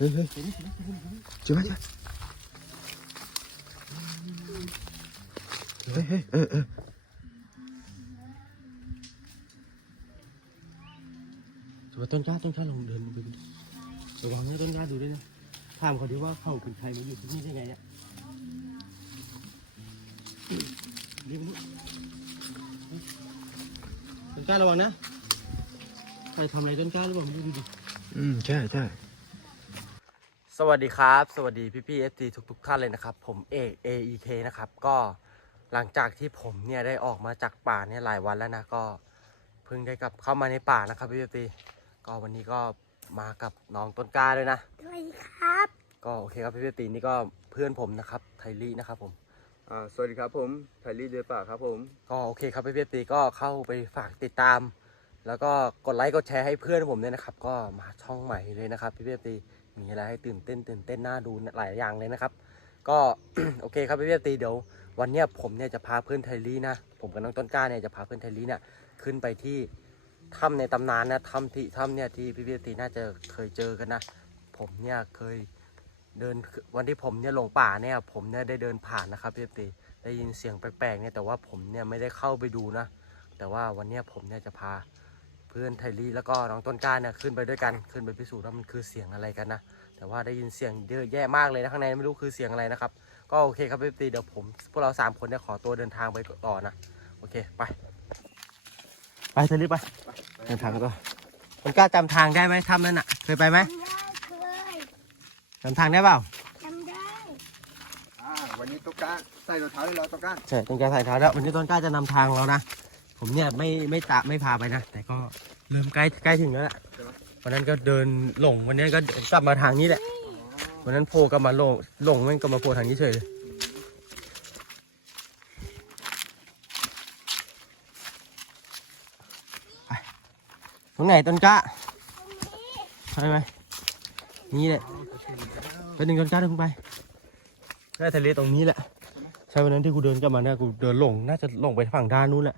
เฮ้ยเฮ้ยเจอไหมเจอเฮ้ยเฮ้ยเออเออสมมติต้นกล้าต้นกล้าลองเดินไปดูระวังนะ สวัสดีครับ สวัสดีพี่พี่เอฟซีทุกทุกๆท่านเลยนะครับ ผมเอก AEK นะครับ ก็หลังจากที่ผมเนี่ยได้ออกมาจากป่าเนี่ยหลายวันแล้วนะก็เพิ่งได้กลับเข้ามาในป่านะครับพี่เอฟซีก็วันนี้ก็มากับน้องต้นกล้าด้วยนะสวัสดีครับ ก็โอเคครับพี่เอฟซีนี่ก็เพื่อนผมนะครับไทลี่นะครับผมอ่าสวัสดีครับผมไทลี่เดือป่าครับผมก็โอเคครับพี่เอฟซีก็เข้าไปฝากติดตาม แล้วก็กดไลค์กดแชร์ให้เพื่อนผมเนี่ยนะครับ ก็มาช่องใหม่เลยนะครับพี่เอฟซี มีอะไรให้ตื่นเต้นตื่นเต้นน่าดูหลายอย่างเลยนะครับ ก็ โอเคครับพี่เอฟซีเดี๋ยว วันเนี้ยผมเนี่ยจะพาเพื่อนไทลี่นะผมกับน้องต้นกล้าเนี่ยจะพาเพื่อนไทลี่เนี่ยขึ้นไปที่ถ้ำในตำนานนะถ้ำที่ถ้ำเนี่ยที่พี่เอฟซีน่าจะเคยเจอกันนะผมเนี่ยเคยเดินวันที่ผมเนี่ยหลงป่าเนี่ย ผมเนี่ยได้เดินผ่านนะครับพี่เอฟซีได้ยินเสียงแปลกๆเนี่ยแต่ว่าผมเนี่ยไม่ได้เข้าไปดูนะแต่ว่าวันเนี้ยผมเนี่ยจะพา เพื่อนไทลี่แล้วก็น้องต้นกล้าเนี่ยขึ้นไปด้วยกันขึ้นไปพิสูจน์ว่ามันคือเสียงอะไรกันนะ แต่ว่าได้ยินเสียงเยอะแยะมากเลยนะข้างในไม่รู้คือเสียงอะไรนะครับ ก็โอเคครับพี่ตีเดี๋ยวผมพวกเราสามคนเนี่ยขอตัวเดินทางไปต่อนะโอเคไป ไปไทลี่ไปเดินทางกันต่อต้นกล้าจำทางได้ไหมถ้ำนั้นอะเคยไปไหมจำได้เคยจำทางได้เปล่าจำได้อ่าวันนี้ตุ๊กตาใส่รองเท้าให้เราตุ๊กตาใช่ต้นกล้าถ่ายท้าแล้ววันนี้ต้นกล้าจะนำทางเรานะ ผมเนี่ยไม่ไม่ตะไม่พาไปนะ แต่ก็เริ่มใกล้ใกล้ถึงแล้วแหละวันนั้นก็เดินหลงวันนี้ก็กลับมาทางนี้แหละวันนั้นโผล่กลับมาหลงหลงแม่งก็มาโผล่ทางนี้เฉยเลยตรงไหนต้นกล้าตรงนี้ใช่ไหมนี่แหละเป็นหนึ่งต้นกล้าเดินไปน่าทะเลตรงนี้แหละใช่วันนั้นที่กูเดินกลับมาเนี่ยกูเดินหลงน่าจะหลงไปฝั่งด้านนู้นแหละ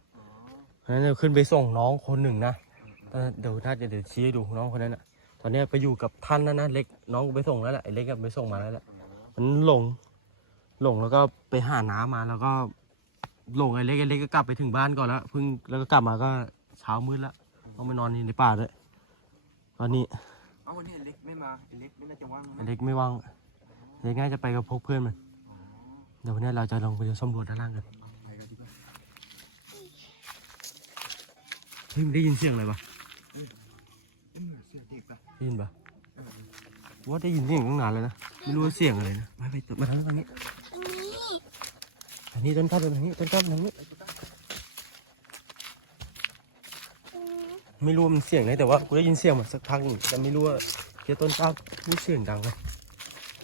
วันนั้นเราขึ้นไปส่งน้องคนหนึ่งนะตอนนั้นเดี๋ยวน่าจะเดี๋ยวชี้ให้ดูน้องคนนั้นอะตอนเนี้ยไปอยู่กับท่านนั่นนะเล็กน้องกูไปส่งแล้วแหละไอ้เล็กก็ไปส่งมาแล้วแหละมันหลงหลงแล้วก็ไปหาน้ำมาแล้วก็หลงไอ้เล็กไอ้เล็กก็กลับไปถึงบ้านก่อนแล้วเพิ่งแล้วก็กลับมาก็เช้ามืดแล้วต้องไปนอนในป่าด้วยตอนนี้เอาวันนี้เล็กไม่มาเล็กไม่น่าจะว่างไอ้เล็กไม่ว่างเล็กน่าจะไปกับพวกเพื่อนมันเดี๋ยววันนี้เราจะลงไปสำรวจด้านล่างกัน ไปกันดีกว่า เฮ้ยมึงได้ยินเสียงอะไรปะเอ้ยเหมือนเสียงเด็กปะได้ยินปะว่าได้ยินเสียงตั้งนานแล้วนะ ไม่รู้ว่าเสียงอะไรนะไปไปมาทางนี้ทางนี้ตรงนี้ทางนี้ต้นข้าวทางนี้ต้นข้าวทางนี้ตรงนี้ ไม่รู้ว่ามันเสียงไหนแต่ว่ากูได้ยินเสียงมาสักพักหนึ่งแต่ไม่รู้ว่าเกี่ยต้นข้าวพูดเสียงดังไหม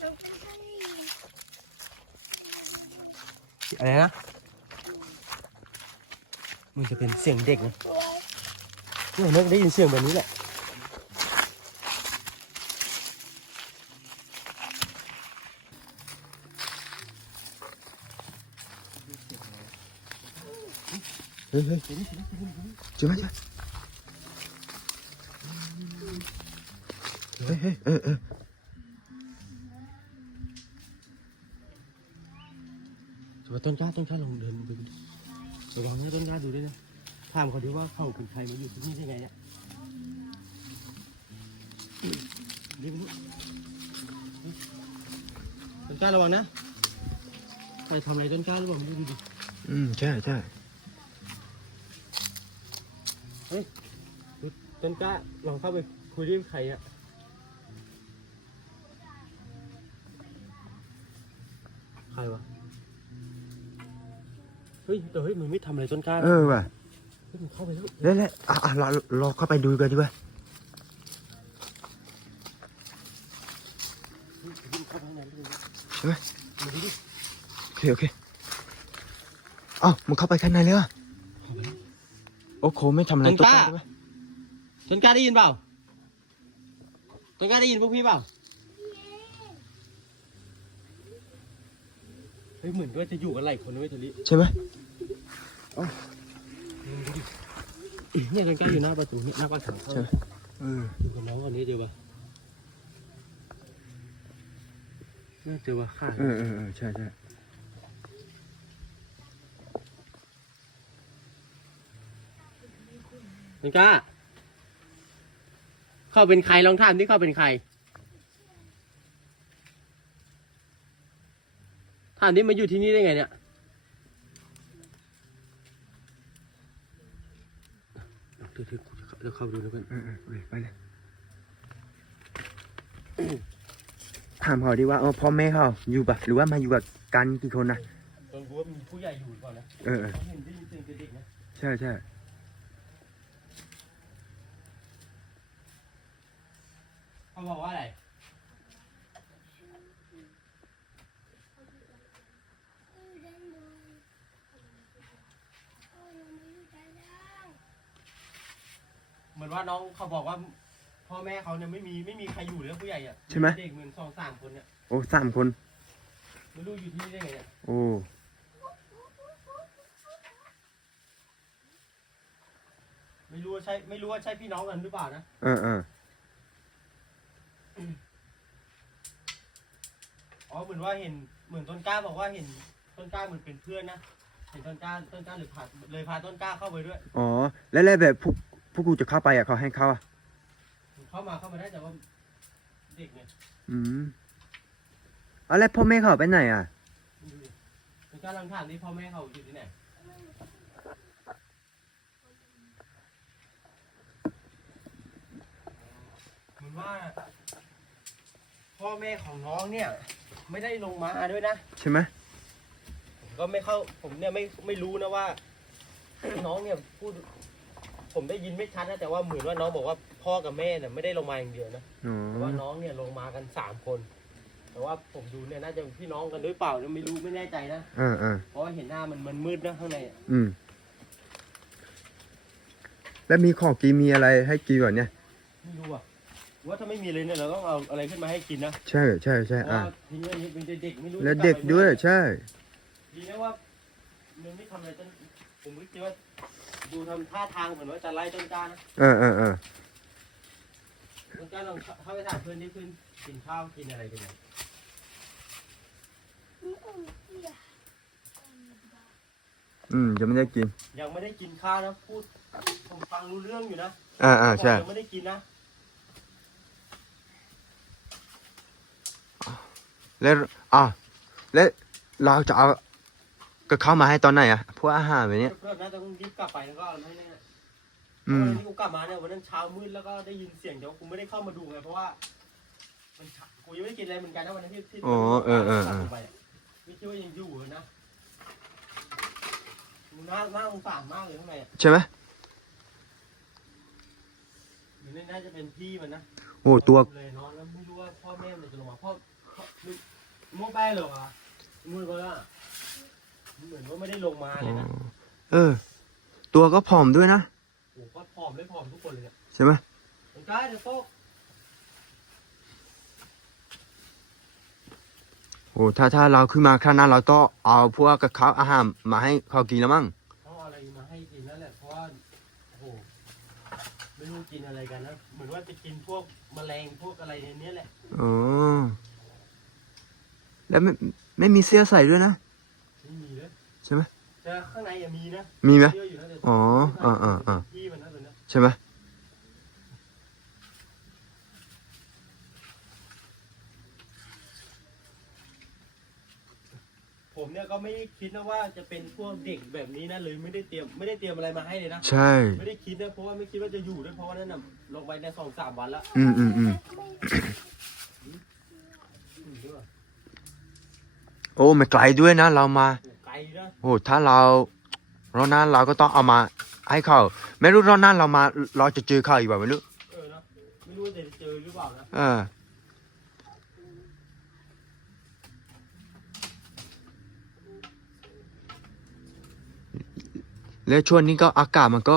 ตรงนี้อะไรนะ มันจะเป็นเสียงเด็กนะ เนี่ยนึกได้ยินเสียงแบบนี้แหละเฮ้ยเฮ้ยเจอไหมเจอเฮ้ยเฮ้ยเออเออสมมติต้นกล้าต้นกล้าลองเดินไปดูระวังนะต้นกล้าดูด้วยนะ ถามเขาดิว่าเขาเป็นใครมาอยู่ที่นี่ได้ไงเนี่ยเรียกมาดูต้นกล้าระวังนะใครทำอะไรต้นกล้าหรือเปล่าไม่รู้ดูดิอืมใช่ใช่ต้นกล้าลองเข้าไปคุยด้วยใครอะใครวะเฮ้ยแต่เฮ้ยมึงไม่ทำอะไรต้นกล้านะเออว่ะ เฮ้ยเล้วแล้วแล้วอะอะเราเราเข้าไปดูกันดีกว่าเฮ้ยมึงเข้าไปข้างในแล้วเฮ้ยมึงดูดิโอเคโอเคเอ้ามึงเข้าไปข้างในเลยเหรอโอ้โหไม่ทำอะไรตุ๊กตาใช่ไหมต้นกล้าได้ยินเปล่า ต้นกล้าได้ยินพวกพี่เปล่า เฮ้ยเหมือนว่าจะอยู่กันหลายคนนะเว้ยทะลิใช่ไหมมึงดูดิ เนี่ยต้นกล้าอยู่หน้าประตูนี่หน้าบ้านเขาใช่ไหมเอออยู่กับน้องคนนี้เดียวปะน่าจะว่าขาเออเออเออใช่ใช่มันกล้า เขาเป็นใครลองถามที่เขาเป็นใครถามที่มาอยู่ที่นี่ได้ไงเนี่ย ดี๋ยวเดี๋ยวเดี๋ยวเข้าไปดูแล้วกันเออเออไปไปเลยถามเขาดิว่าเออพ่อแม่เขาอยู่ปะหรือว่ามาอยู่กับกันกี่คนนะตอนรู้ว่ามีผู้ใหญ่อยู่ก่อนนะเออเออเขาเห็นได้ยินเสียงเด็กๆนะใช่ใช่เขาบอกว่าอะไร เหมือนว่าน้องเขาบอกว่า พ่อแม่เขาเนี่ยไม่มีไม่มีใครอยู่เลยผู้ใหญ่อะใช่ไหม เด็กเหมือนสองสามคนเนี่ยโอ้สามคน ไม่รู้อยู่ที่นี่ได้ไงเนี่ยโอ้ไม่รู้ว่าใช่ไม่รู้ว่าใช่พี่น้องกันหรือเปล่านะเออเอออ๋อเหมือนว่าเห็นเหมือนต้นกล้าบอกว่าเห็นต้นกล้าเหมือนเป็นเพื่อนนะเห็นต้นกล้าต้นกล้าเลยพาเลยพาต้นกล้าเข้าไปด้วยอ๋อแล้วแล้วแบบพวกพ วกกูจะเข้าไปอะเขาให้เข้าอะเข้ามาเข้ามาได้แต่ว่าเด็กเนี่ยอืมเอาแล้วพ่อแม่เขาไปไหนอะไม่รู้ดิต้นกล้าลองถามดิพ่อแม่เขาอยู่ที่ไหนเหมือนว่า พ่อแม่ของน้องเนี่ย ไม่ได้ลงมาด้วยนะใช่ไหมผมก็ไม่เข้าผมเนี่ยไม่ไม่รู้นะว่า น้องเนี่ยพูด ผมได้ยินไม่ชัดนะแต่ว่าเหมือนว่าน้องบอกว่าพ่อกับแม่เนี่ยไม่ได้ลงมาอย่างเดียวนะอ๋อแต่ว่าน้องเนี่ยลงมากันสามคน แต่ว่าผมดูเนี่ยน่าจะเป็นพี่น้องกันด้วยเปล่าเนี่ยไม่รู้ไม่แน่ใจนะเออเออเพราะว่าเห็นหน้ามันมันมืดนะข้างในอะอืม แล้วมีของกินมีอะไรให้กินก่อนเนี่ย ไม่รู้อะว่าถ้าไม่มีเลยเนี่ยเราต้องเอาอะไรขึ้นมาให้กินนะใช่ใช่ใช่เพราะอะว่าทิ้งไว้อย่างนี้เป็นเด็กๆไม่รู้แล้วจะเด็กลับไปด้วยมื่อไหร่ใช่ ดีนะว่ามันไม่ทำอะไรต้นผมก็คิดว่า ดูทำท่าทางเหมือนว่าจะไล่ต้นกล้านะเออเออเออต้นกล้าลองเข้าไปถามเพื่อนที่เพื่อนกินข้าวกินอะไรกันเนี่ยอืมยังไม่ได้กิน ยังไม่ได้กินข้าวนะพูดผมฟังรู้เรื่องอยู่นะอ่าอ่าใช่ยังไม่ได้กินนะ แล้วอะแล้วเราจะเอา กับเข้าวมาให้ตอนไหนอะพวกอาหารแบบเนี้ยเพื่อนน่าจะต้องรีบกลับไปแล้วก็เอาให้เนี่ยอืมวันที่กูกลับมาเนี่ยวันนั้นเช้ามืดแล้วก็ได้ยินเสียงเดี๋ยวกูไม่ได้เข้ามาดูไงเพราะว่า มันเช้ากูยังไม่ได้กินอะไรเหมือนกันนะวันนั้นที่ที่อ๋อเออเออเออกลับไปะไม่คิดว่ายังอยู่เลยนะมึงน่าน่าสงสารมากเลยข้างในอะใช่ไหมหรือนี่น่าจะเป็นพี่มันนะโอ้ตัวเลยเนาะแล้วไม่รู้ว่าพ่อแม่มันจะลงมาพ่อพ่อมึงโม่ไปเหรอวะมือก็ละ เหมือนว่าไม่ได้ลงมาเลยนะเออ ตัวก็ผอมด้วยนะโอ้โหก็ผอมไม่ผอมทุกคนเลยเนี่ยใช่ไหมมันกล้าเดี๋ยวโป๊กโอ้ถ้าถ้าเราขึ้นมาข้างหน้าเราต้องเอาพวกกับข้าวอาหารมาให้เขากินแล้วมั้งเขาเอาอะไรมาให้กินนั่นแหละเพราะว่าโอ้โหไม่รู้กินอะไรกันนะเหมือนว่าจะกินพวกแมลงพวกอะไรในเนี้ยแหละอ๋อแล้วไม่ไม่มีเสื้อใส่ด้วยนะไม่มีเลย ใช่ไหมแต่ข้างในอะมีนะมีไหมเชื่ออยู่นะแต่อ๋อไม่อ่าใส่อ่าอ่าที่มันนะตัวเนี้ยใช่ไหมผมเนี่ยก็ไม่ได้คิดนะว่าจะเป็นพวกเด็กแบบนี้นะเลยไม่ได้เตรียมไม่ได้เตรียมอะไรมาให้เลยนะใช่ ไม่ได้คิดนะเพราะว่าไม่คิดว่าจะอยู่ด้วยเพราะว่านั่นน่ะลงไปในสองสามวันละอืมอืมอืมอืมด้วยโอ้ไม่ไกลด้วยนะ เรามา โอ้ไกลนะโอ้ถ้าเรารอบหน้าเราก็ต้องเอามา ให้เขาไม่รู้รอบหน้าเรามาเราจะเจอเขาอีกว่าไม่รู้เออนะไม่รู้ว่าจะเจอหรือเปล่านะเออแล้วช่วงนี้ก็อากาศมันก็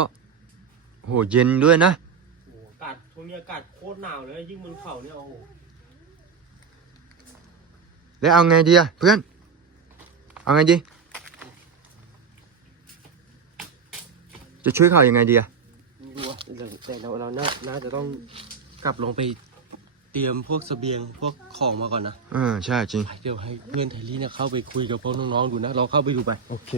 โหเย็นด้วยนะโอ้อากาศช่วงนี้อากาศโคตรหนาวเลยยิ่งบนเขาเนี่ยโอ้โหแล้วเอาไงดีอะเพื่อน เอาไงดี จะช่วยเขายังไงดีอะไม่รู้อะแต่แต่เราเราน่าน่าจะต้องกลับลงไปเตรียมพวกเสบียงพวกของมาก่อนนะเออใช่จริงไปเดี๋ยวให้เพื่อนไทลี่เนี่ยเข้าไปคุยกับพวกน้องๆดูนะ เราเข้าไปดูไป โอเค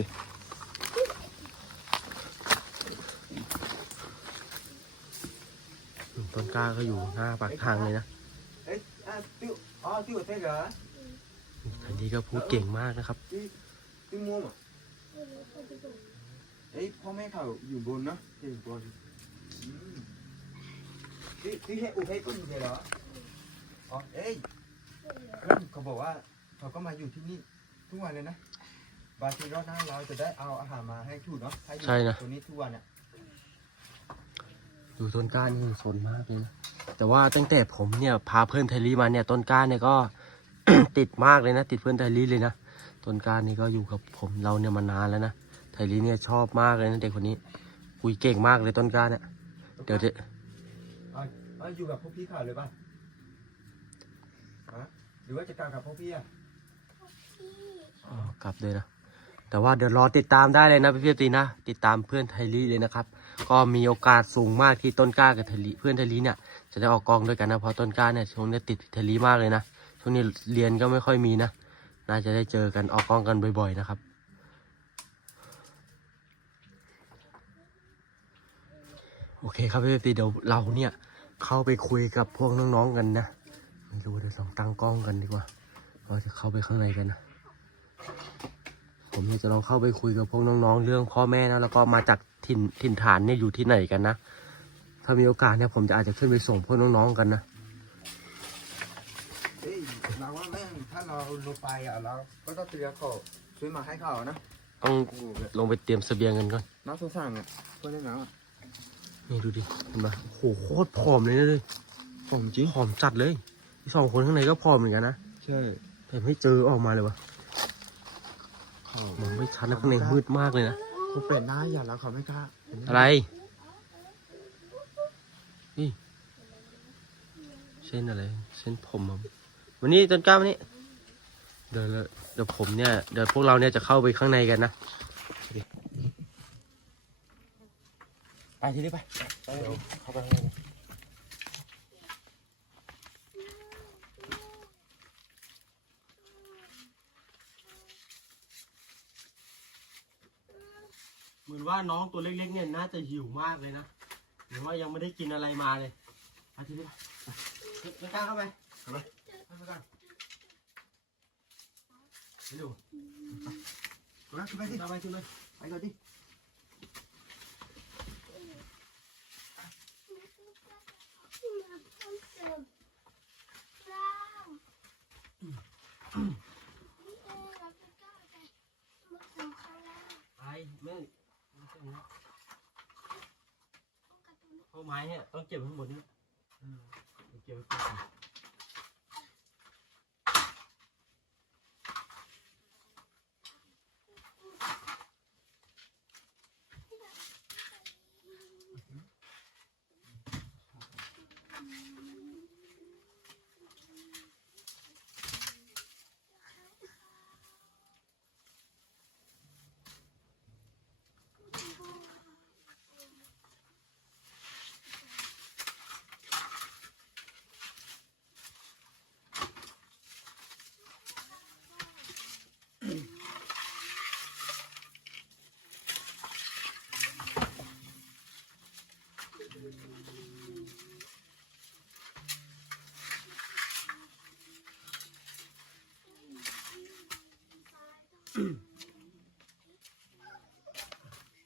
ต้นกล้าก็อยู่หน้าปากทางเลยนะเอ้ยติ้วอ๋อติ้วเท่เหรอไทลี่ก็พูดเก่งมากนะครับติ้วม่วงอะ เอ้ยพ่อแม่เขาอยู่บนเนาะอยู่บนติ้วติ้วให้อุเทศก็อยู่เหรออ๋อเอ้ยเพื่อนเขาบอกว่าเขาก็มาอยู่ที่นี่ทุกวันเลยนะบางทีรอบหน้าเราจะได้เอาอาหารมาให้ถูกเนาะถ้าอยู่ใช่นะตัวนี้ทุกวันอะดูต้นกล้านี่สนมากเลยนะแต่ว่าตั้งแต่ผมเนี่ยพาเพื่อนไทลี่มาเนี่ยต้นกล้าเนี่ยก็ติดมากเลยนะ ติดเพื่อนไทลี่เลยนะต้นกล้านี่ก็อยู่กับผมเราเนี่ยมานานแล้วนะ ไทลี่เนี่ยชอบมากเลยนะเด็กคนนี้ คุยเก่งมากเลยต้นกล้าเนี่ย เดี๋ยวจะเอาเอาอยู่กับพวกพี่เขาเลยป่ะฮะหรือว่าจะกลับกับพวกพี่อะพี่อ๋อกลับเลยนะ แต่ว่าเดี๋ยวรอติดตามได้เลยนะพี่เพียตีนะ ติดตามเพื่อนไทลี่เลยนะครับ ก็มีโอกาสสูงมากที่ต้นกล้ากับไทลี่เพื่อนไทลี่เนี่ยจะได้ออกกองด้วยกันนะเพราะต้นกล้าเนี่ยช่วงนี้ติดไทลี่มากเลยนะช่วงนี้เรียนก็ไม่ค่อยมีนะ น่าจะได้เจอกันออกกองกันบ่อยๆนะครับ โอเคครับพี่เพียตีเดี๋ยวเราเนี่ยเข้าไปคุยกับพวกน้องๆกันนะไม่รู้เดี๋ยวลองตั้งกล้องกันดีกว่าเราจะเข้าไปข้างในกันนะผมเนี่ยจะลองเข้าไปคุยกับพวกน้องๆ เรื่องพ่อแม่นะแล้วก็มาจากถิ่นถิ่นฐานเนี่ยอยู่ที่ไหนกันนะถ้ามีโอกาสเนี่ยผมจะอาจจะขึ้นไปส่งพวกน้องๆกันนะเอ้ยเราว่าแม่งถ้าเราลงไปอะเราก็ต้องเตรียมของซื้อมาให้เขานะต้องลงไปเตรียมเสบียงกันก่อนน้องสงสารอะเพื่อนเล่นน้ำอะ นี่ดูดิเห็นปะโอ้โหโคตรผอมเลยนะเลยผมจริงผอมจัดเลยที่สองคนข้างในก็ผอมเหมือนกันนะใช่แต่ไม่เจอออกมาเลยวะเขามองไม่ชัดแล้วข้างในมืดมากเลยนะเขาเป็นหน้าอย่าแล้วเขาไม่กล้าอะไร นี่ เส้นอะไร เส้นผมอะวันนี้ต้นกล้าวันนี้เดี๋ยวเราเดี๋ยวผมเนี่ยเดี๋ยวพวกเราเนี่ยจะเข้าไปข้างในกันนะ ไปทีนี้ไปไปเดี๋ยวเข้าไปข้างในกันเหมือนว่าน้องตัวเล็กๆเนี่ยน่าจะหิวมากเลยนะเหมือนว่ายังไม่ได้กินอะไรมาเลยไปทีนี้ไปไปกล้าเข้าไปเข้าไปเข้าไปกันเร็วไปขึ้นไปดิเข้าไปขึ้นเลยไปก่อนดิ พี่มาเพิ่มเติมกล้าวพี่เอเราจะกล้าไปมาถึงข้างล่าง ไปแม่ไม่ใช่นะ ต้องกระตุ้น พวก ไม้เนี่ยต้องเก็บไว้ข้างบนนี้อืมเก็บไว้ก่อน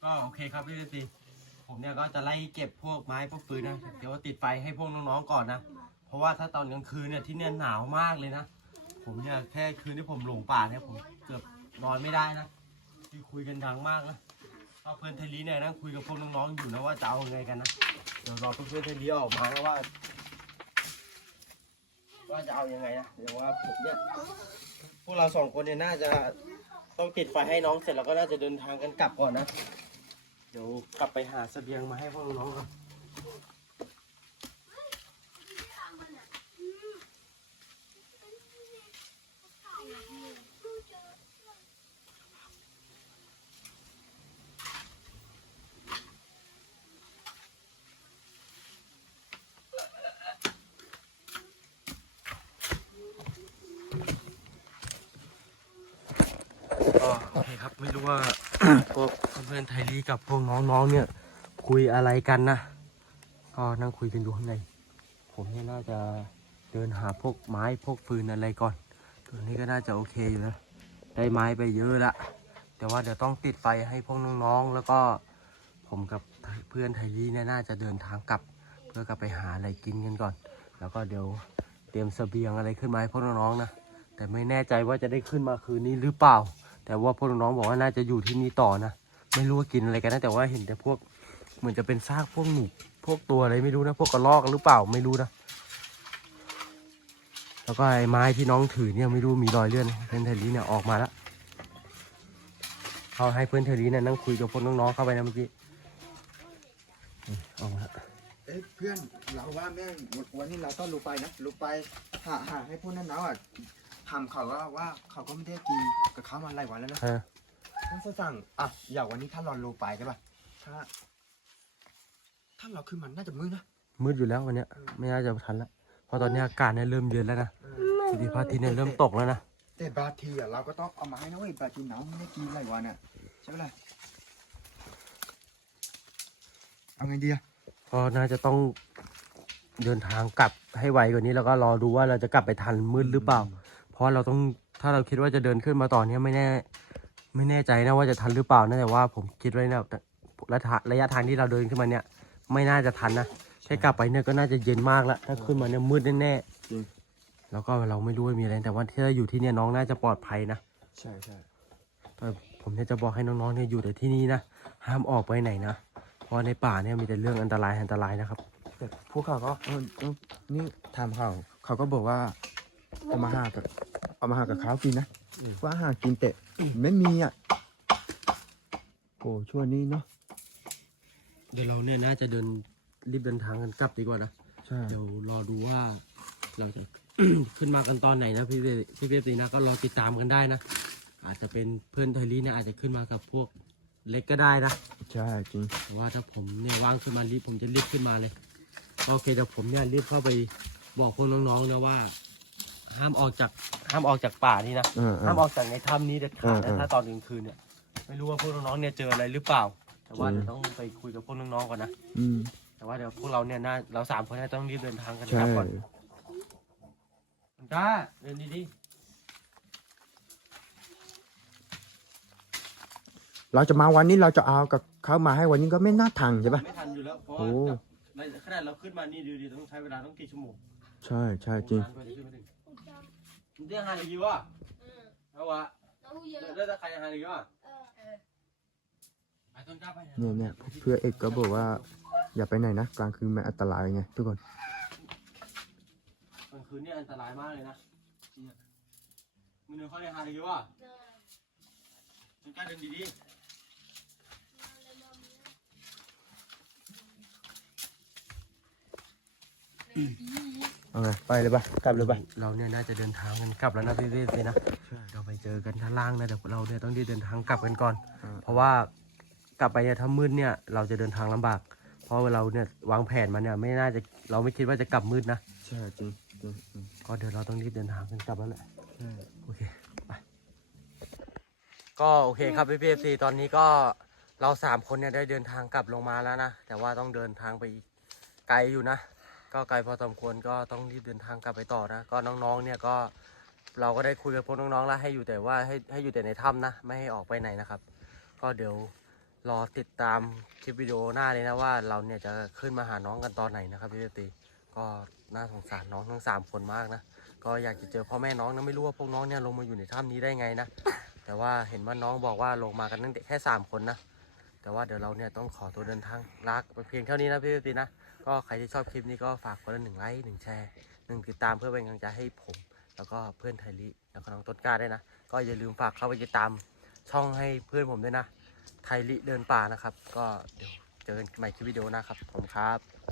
ก็โอเคครับพี่เจตีผมเนี่ยก็จะไล่เก็บพวกไม้พวกฟืนนะ เดี๋ยวติดไฟให้พวกน้องๆก่อนนะ เพราะว่าถ้าตอนกลางคืนเนี่ยที่เนี่ยหนาวมากเลยนะ ผมเนี่ยแค่คืนที่ผมหลงป่าเนี่ยผมเกือบนอนไม่ได้นะที่คุยกันดังมากนะเอาเพื่อนเทลีเนี่ยนั่งคุยกับพวกน้องๆอยู่นะว่าจะเอาไงกันนะ เดี๋ยวรอเพื่อนเทลีออกมานะว่า ว่าจะเอายังไงนะเดี๋ยวว่าผมเนี่ยพวกเราสองคนเนี่ยน่าจะต้องติดไฟให้น้องเสร็จแล้วก็น่าจะเดินทางกันกลับก่อนนะ เดี๋ยวกลับไปหาเสบียงมาให้พวกน้องๆก่อน โอเคครับไม่รู้ว่า พวกเพื่อนไทยลีกับพวกน้องๆเนี่ย คุยอะไรกันนะก็นั่งคุยกันอยู่ข้างใน ผมเนี่ยน่าจะเดินหาพวกไม้พวกฟืนอะไรก่อน ตัวนี้ก็น่าจะโอเคอยู่นะได้ไม้ไปเยอะละแต่ว่าเดี๋ยวต้องติดไฟให้พวกน้องๆ แล้วก็ผมกับเพื่อนไทยลีเนี่ยน่าจะเดินทางกลับ เพื่อกลับไปหาอะไรกินกันก่อน แล้วก็เดี๋ยวเตรียมเสบียงอะไรขึ้นมาให้พวกน้องๆนะแต่ไม่แน่ใจว่าจะได้ขึ้นมาคืนนี้หรือเปล่า แต่ว่าพวกน้องบอกว่าน่าจะอยู่ที่นี่ต่อนะ ไม่รู้ว่ากินอะไรกันนะแต่ว่าเห็นแต่พวกเหมือนจะเป็นซากพวกหนูพวกตัวอะไรไม่รู้นะ พวกกระรอกหรือเปล่าไม่รู้นะ แล้วก็ไอ้ไม้ที่น้องถือเนี่ยไม่รู้มีรอยเลื่อนเพื่อนเทลีเนี่ยออกมาแล้วเขาให้เพื่อนเทลีเนี่ยนั่งคุยกับพวกน้องๆเข้าไปนะเมื่อกี้อออกมาแล้วเอ้ยเพื่อนเราว่าแม่งวันนี้เราต้องลุกไปนะลุกไปหาหาให้พวกนั้นเอาอะ ทำเขาก็ว่าเขาก็ไม่ได้กินกับข้าวมาหลายวันแล้วนะเออท่านสั่งอะอย่างวันนี้ถ้าเราลุกไปใช่ป่ะถ้า ถ้าเราขึ้นมันน่าจะมืดนะมืดอยู่แล้ววันเนี้ย ไม่น่าจะทันละเพราะตอนนี้อากาศเนี่ยเริ่มเย็นแล้วนะสุริพระอาทิตย์เนี่ยเริ่มตกแล้วนะแต่บางทีอะเราก็ต้องเอามาให้นะเว้ยบางทีน้องไม่ได้กินหลายวันอะใช่ไหมล่ะเอาไงดีอะก็น่าจะต้องเดินทางกลับให้ไวกว่านี้แล้วก็รอดูว่าเราจะกลับไปทันมืดหรือเปล่าเพ ราะเราต้องถ้าเราคิดว่าจะเดินขึ้นมาต่อเนี้ยไม่แน่ ไม่แน่ใจนะว่าจะทันหรือเปล่านะแต่ว่าผมคิดไว้นะระยะระยะทางที่เราเดินขึ้นมาเนี่ย ไม่น่าจะทันนะแค่กลับไปเนี่ยก็น่าจะเย็นมากแล้วถ้าขึ้นมาเนี่ยมืดแน่จริง ๆแล้วก็เราไม่รู้ว่ามีอะไรแต่ว่าที่เราอยู่ที่เนี่ยน้องน่าจะปลอดภัยนะ ใช่ใช่แต่ผมเนี่ยจะบอกให้น้องๆเนี่ยอยู่แต่ที่นี่นะห้ามออกไปไหนนะเพราะในป่าเนี่ยมีแต่เรื่องอันตรายอันตรายนะครับ แต่พวกเขาก็เออเออนี่ทำเขาเขาก็บอกว่า เอามาหากับเอามาหากับข้าวกินนะอืมว่าหากินแต่ไม่มีอะโอ้ช่วงนี้เนาะเดี๋ยวเราเนี่ยน่าจะเดินรีบเดินทางกันกลับดีกว่านะใช่เดี๋ยวรอดูว่าเราจะขึ้นมากันตอนไหนนะพี่เบพี่เบสีนะก็รอติดตามกันได้นะอาจจะเป็นเพื่อนไทยลีเนี่ยอาจจะขึ้นมากับพวกเล็กก็ได้นะใช่จริงแต่ว่าถ้าผมเนี่ยว่างขึ้นมารีบผมจะรีบขึ้นมาเลยก็โอเคเดี๋ยวผมเนี่ยรีบเข้าไปบอกพวกน้องๆนะว่า ห้ามออกจากห้ามออกจากป่านี่นะเออเอห้าอมออกจากในถ้ำนี้เด็ดขาดเออเอนะอถ้าตอนกลางคืนเนี่ยไม่รู้ว่าพวกน้องๆเนี่ยเจออะไรหรือเปล่า แต่ว่าจริงเดี๋ยวต้องไปคุยกับพวกน้องๆก่อนนะอืมแต่ว่าเดี๋ยวพวกเราเนี่ยน่าเราสามคนเนี่ยต้องรีบเดินทางกันใช่กลับก่อนคุณก้าเดินดีเราจะมาวันนี้เราจะเอากับข้าวมาให้วันนี้ก็ไม่น่าทันใช่ๆปะไม่ทันอยู่แล้วเพราะโอ้ว่าในขนาดเราขึ้นมานี่ดูดิต้องใช้เวลาต้องกี่ชั่วโมงใช่ใช่จริง นานกว่าจะขึ้นมาถึง มึงจะหาอีกวะเอาวะเราเยอะเลิกใครหาอีกวะเออไปต้นกล้าไปเนี่ยเนี่ยเพื่อเอกก็บอกว่า อย่าไปไหนนะกลางคืนมันอันตรายไงทุกคนกลางคืนนี่อันตรายมากเลยนะเนี่ยมึงเดินเข้าในหาอีกวะเออต้นกล้าเดินดีๆ เอาไงไปเลยปะกลับเลยปะเราเนี่ยน่าจะเดินทางกันกลับแล้วนะพี่เวสเลยนะเราไปเจอกันท่างล่างนะเดี๋ยวเราเนี่ยต้องรีบเดินทางกลับกันก่อน เพราะว่ากลับไปเนี่ยถ้ามืดเนี่ยเราจะเดินทางลำบาก เพราะว่าเราเนี่ยวางแผนมาเนี่ยไม่น่าจะเราไม่คิดว่าจะกลับมืดนะใช่จริงจริงจริงก็เดี๋ยวเราต้องรีบเดินทางกันกลับแล้วแหละใช่โอเคไปก็โอเคครับพี่พีเอฟซีตอนนี้ก็เราสามคนเนี่ยได้เดินทางกลับลงมาแล้วนะแต่ว่าต้องเดินทางไปอีกไกลอยู่นะ ก็ไกลพอสมควรก็ต้องรีบเดินทางกลับไปต่อนะ ก็น้องๆเนี่ยก็เราก็ได้คุยกับพวกน้องๆแล้วให้อยู่แต่ว่าให้ให้อยู่แต่ในถ้ำนะ ไม่ให้ออกไปไหนนะครับ ก็เดี๋ยวรอติดตามคลิปวิดีโอหน้าเลยนะว่าเราเนี่ยจะขึ้นมาหาน้องกันตอนไหนนะครับพี่เตีก็น่าสงสารน้องทั้งสามคนมากนะ ก็อยากจะเจอพ่อแม่น้องนะไม่รู้ว่าพวกน้องเนี่ยลงมาอยู่ในถ้ำนี้ได้ไงนะ แต่ว่าเห็นว่าน้องบอกว่าลงมากันตั้งแต่แค่สามคนนะ แต่ว่าเดี๋ยวเราเนี่ยต้องขอตัวเดินทางลากไปเพียงเท่านี้นะพี่เตีนะ ก็ใครที่ชอบคลิปนี้ก็ฝากคนละหนึ่งไลค์หนึ่งแชร์หนึ่งติดตามเพื่อเป็นกำลังใจให้ผม แล้วก็เพื่อนไทยลิแล้วก็น้องต้นกล้าด้วยนะ ก็อย่าลืมฝากเข้าไปติดตามช่องให้เพื่อนผมด้วยนะ ไทยลิเดินป่านะครับ ก็เดี๋ยวเจอกันใหม่คลิปวิดีโอหนะครับผมครับ